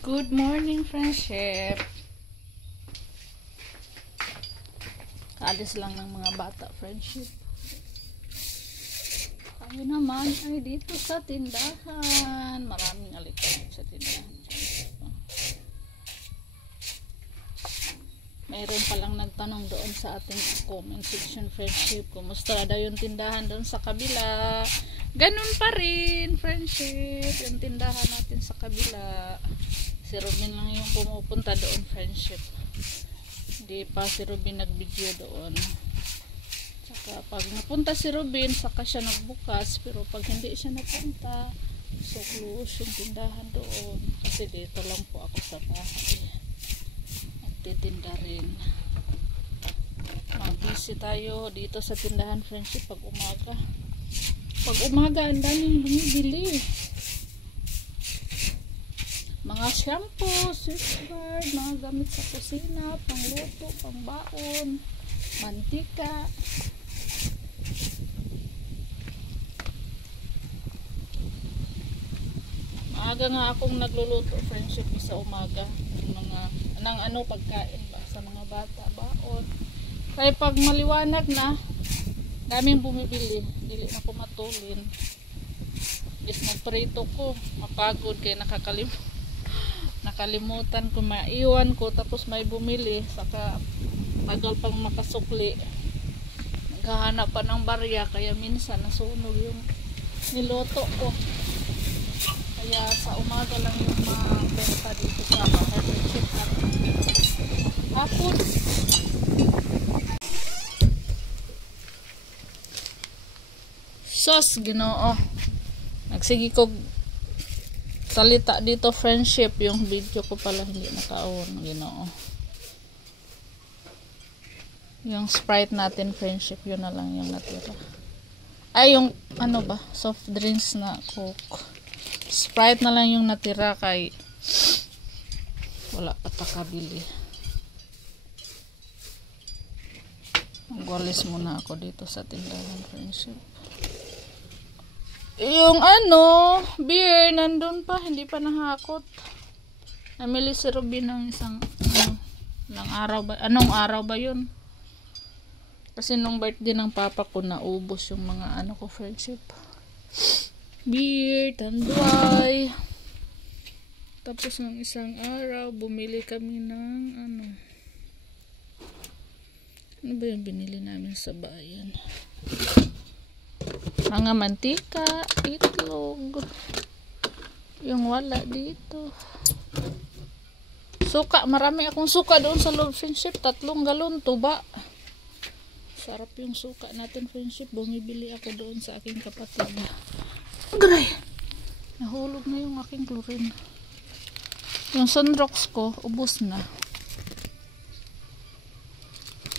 Good morning, friendship. Kaalis lang ng mga bata, friendship. Tayo naman ay dito sa tindahan. Maraming alikabok sa tindahan. Mayroon palang nagtanong doon sa ating comment section, friendship. Kumusta daw yung tindahan doon sa kabila? Ganun pa rin, friendship. Yung tindahan natin sa kabila. Si Robin lang yung pumupunta doon, friendship. Hindi pa si Robin nag-video doon. Saka pag napunta si Robin, saka siya nagbukas. Pero pag hindi siya napunta, so close yung tindahan doon. Kasi dito lang po ako sa bahay. Nagtitinda rin. Mag-busy tayo dito sa tindahan, friendship, pag umaga. Pag umaga, ang daming bumibili. Mga shampoo, safeguard, mga gamit sa kusina, pangluto, pangbaon, mantika. Maaga nga akong nagluluto, friendship, sa umaga ng mga pagkain ba sa mga bata, baon. Kaya pag maliwanag na, daming bumibili, dili na ko matulin. Is nagprito ko, mapagod kaya nakalimutan ko, maiwan ko, tapos may bumili, saka tagal pang makasukli, naghahanap pa ng barya, kaya minsan nasunog yung niloto ko. Kaya sa umaga lang yung mabenta dito sa market at hapon. Sos, Ginoo. Nagsigi ko salita dito, friendship. Yung video ko pala hindi naka-on, Ginoo. Yung Sprite natin, friendship, yun na lang yung natira. Ay, yung soft drinks na Coke. Sprite na lang yung natira, kay wala pa takabili. Magwalis muna ako dito sa tindahan, friendship. Yung beer nandun pa, hindi pa nahakot. Namili si Robin ng isang anong araw ba yun? Kasi nung birthday ng papa ko, naubos yung mga ko, friendship. Beer, tanduay. Tapos ng isang araw, bumili kami ng ano ba yung binili namin sa bayan? Mga mantika, itlog. Yung wala dito. Suka, marami akong suka doon sa loob, friendship. 3 galon, tuba. Sarap yung suka natin, friendship. Bumibili ako doon sa aking kapatid. Agray! Nahulog na yung aking chlorine. Yung Sunrox ko, ubos na.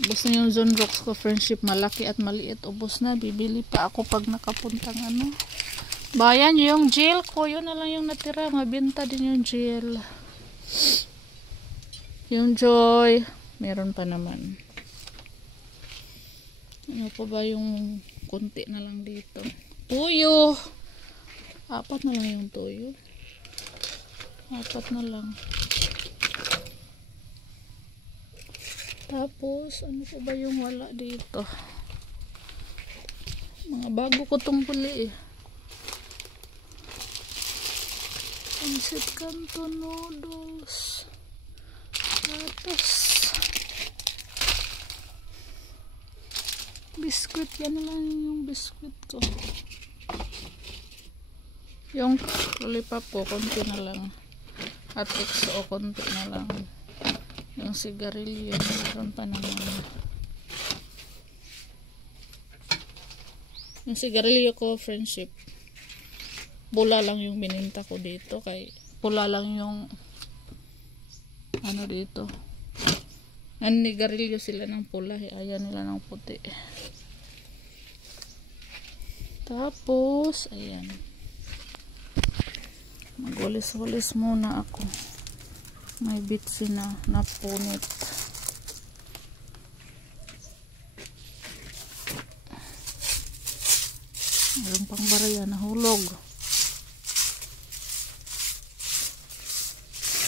Ubos na yung Sunrox ko, friendship. Malaki at maliit, ubos na. Bibili pa ako pag nakapuntang bayan. Yung gel ko, yun na lang yung natira. Mabenta din yung gel. Yung Joy, meron pa naman. Ano pa ba yung kunti na lang dito? Tuyo! 4 na lang yung tuyo. 4 na lang. Tapos, ano pa ba yung wala dito? Mga bago ko itong huli eh. Pancit Canton noodles. Tapos, biskuit. Yan na lang yung biskuit ko. Yung lollipop ko, konti na lang. At XO, konti na lang. Yung sigarilyo, meron pa naman. Yung sigarilyo ko, friendship, pula lang yung bininta ko dito. Kay pula lang yung dito. Nigarilyo sila ng pula. Ayaw nila ng puti. Tapos, ayan. Magwalis-walis muna ako. May bitsi na napunit. Mayroon pang barya, nahulog.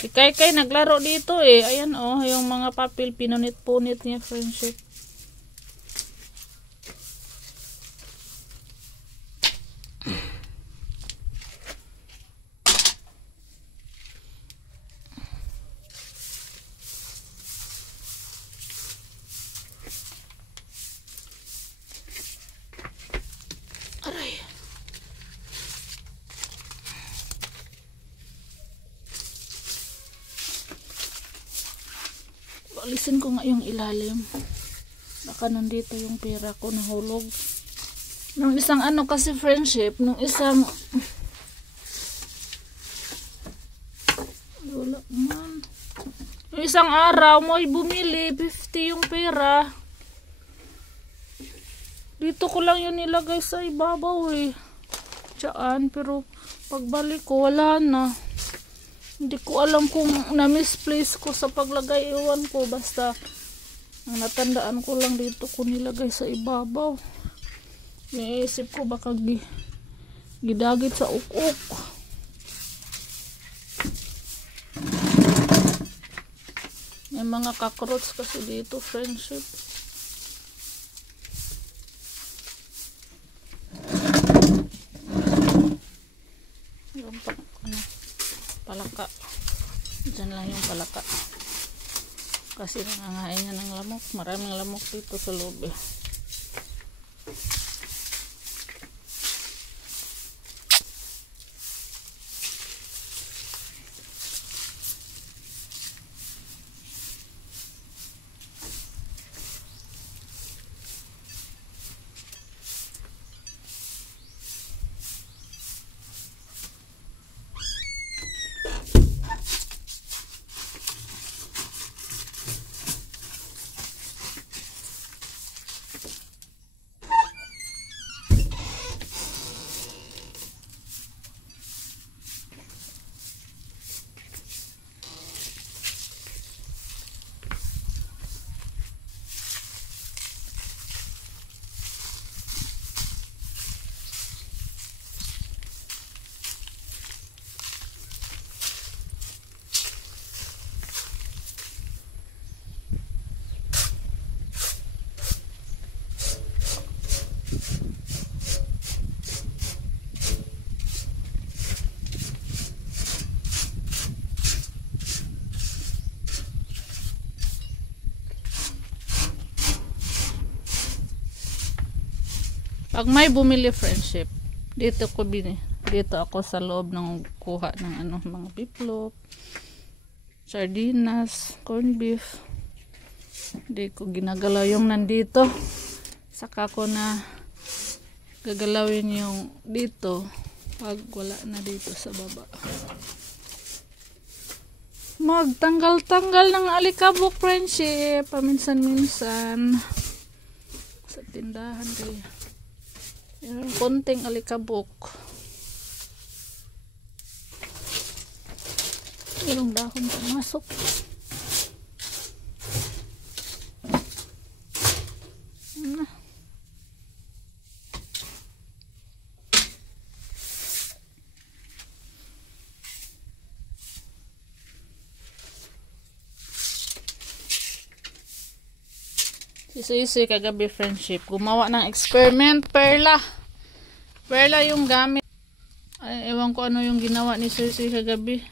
Si Kay naglaro dito eh. Ayan oh, yung mga papel pinunit-punit niya, friendship. Aray. Alisin ko nga yung ilalim. Baka nandito yung pera ko nahulog. Nung isang ano kasi friendship, nung isang wala man. Nung isang araw mo ay bumili 50 yung pera. Dito ko lang yun nilagay sa ibabaw eh. Diyan, pero pagbalik ko wala na. Hindi ko alam kung na-misplace ko sa paglagay, iwan ko. Basta, ang natandaan ko lang dito ko nilagay sa ibabaw. Naisip ko baka gidagit sa ukok. May mga cockroach kasi dito, friendship. Yung palaka. Diyan lang yung palaka. Kasi nangangain niya ng lamok. Maraming lamok dito sa loob eh. Pag may bumili friendship, dito ako sa loob ng kuha ng mga biplop, sardinas, corn beef. Hindi ko ginagalaw yung nandito. Saka ko na gagalawin yung dito pag wala na dito sa baba. Magtanggal-tanggal ng alikabok friendship paminsan-minsan sa tindahan kaya. Yung konting alikabok. Yung dahon pumasok. Si kagabi friendship gumawa ng experiment. Perla yung gamit. Ay, ewan ko ano yung ginawa ni Susi kagabi.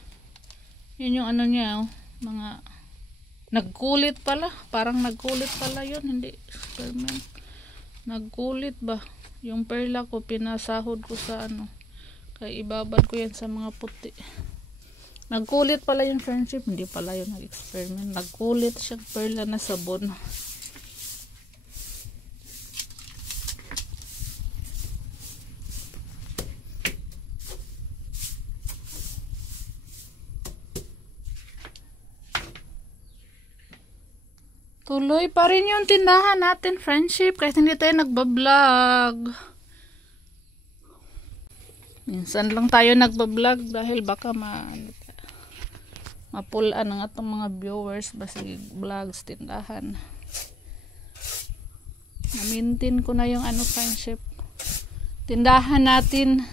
Yun yung ano niya, oh, mga nagkulit pala. Parang nagkulit pala yun, hindi experiment. Nagkulit ba? Yung perla ko pinasahod ko sa kay ibabad ko yan sa mga puti. Nagkulit pala yung friendship, hindi pala yun nag-experiment. Nagkulit siyang perla na sabon. Tuloy pa rin yung tindahan natin, friendship, kahit hindi tayo nagbablog. Minsan lang tayo nagbablog dahil baka mapulaan ng atong mga viewers basi vlogs tindahan. Na-maintain ko na yung friendship. Tindahan natin.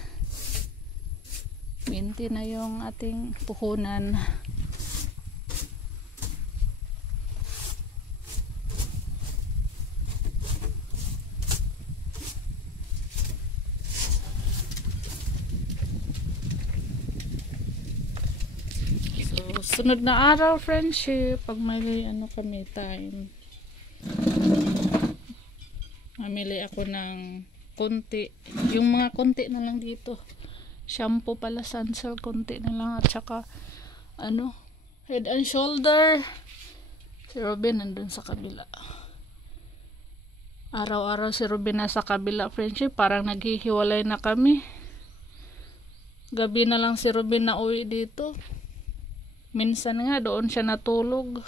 Maintain na yung ating puhunan. Sunod na araw, friendship, pag may ano kami time, mamili ako ng konti, yung mga konti na lang dito, shampoo pala, Sunsel, konti na lang, at saka ano, Head and Shoulder. Si Robin nandun sa kabila. Araw-araw si Robin nasa kabila, friendship, parang naghihiwalay na kami. Gabi na lang si Robin na uwi dito. Minsan nga doon siya natulog.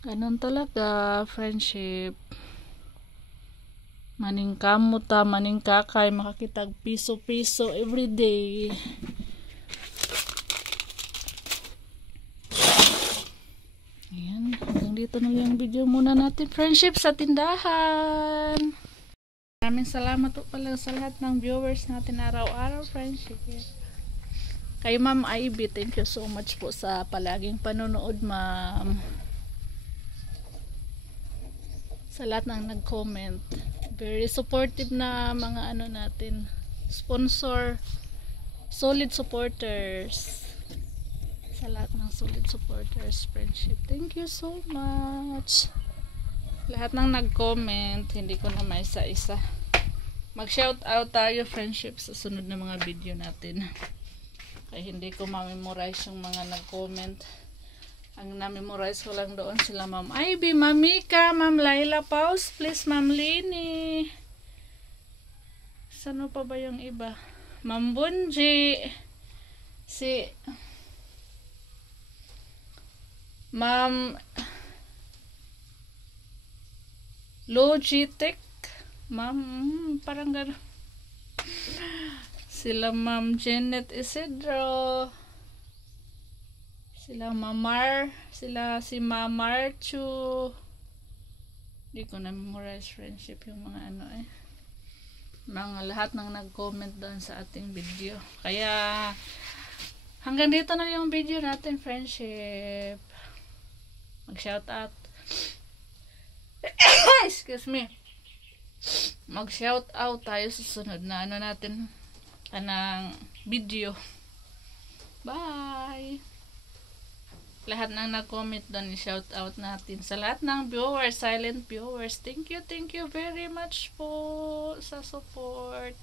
Ganun talaga, friendship. Maningkamot ta, maningkakay, makakitag piso-piso everyday. Ayan, hanggang dito na yung video muna natin, friendship, sa tindahan. Maraming salamat po pala sa lahat ng viewers natin araw-araw, friendship. Kay Ma'am Ivy, thank you so much po sa palaging panonood, ma'am. Sa lahat ng nag-comment. Very supportive na mga ano natin. Sponsor. Solid supporters. Sa lahat ng solid supporters, friendship. Thank you so much. Lahat ng nag-comment, hindi ko na may isa-isa. Mag-shout out tayo, friendship, sa sunod na mga video natin. Kaya hindi ko ma-memorize yung mga nag-comment. Ang na-memorize ko lang doon sila Ma'am Ivy, Ma'am Mika, Ma'am Laila Paus, please Ma'am Lini. Saan pa ba yung iba? Ma'am Bunji, si Ma'am Logitech, Ma'am, parang gano'n. Sila Ma'am Janet Isidro, sila Mamar, sila si Mamarchu. Hindi ko na memorize, friendship, yung mga ano mga lahat ng nag-comment doon sa ating video. Kaya hanggang dito na yung video natin, friendship. Mag-shout out. Excuse me. Mag-shout out tayo sa sunod na ano natin, anang video. Bye! Lahat ng nag-comment doon, i-shout out natin. Sa lahat ng viewers, silent viewers, thank you very much po sa support.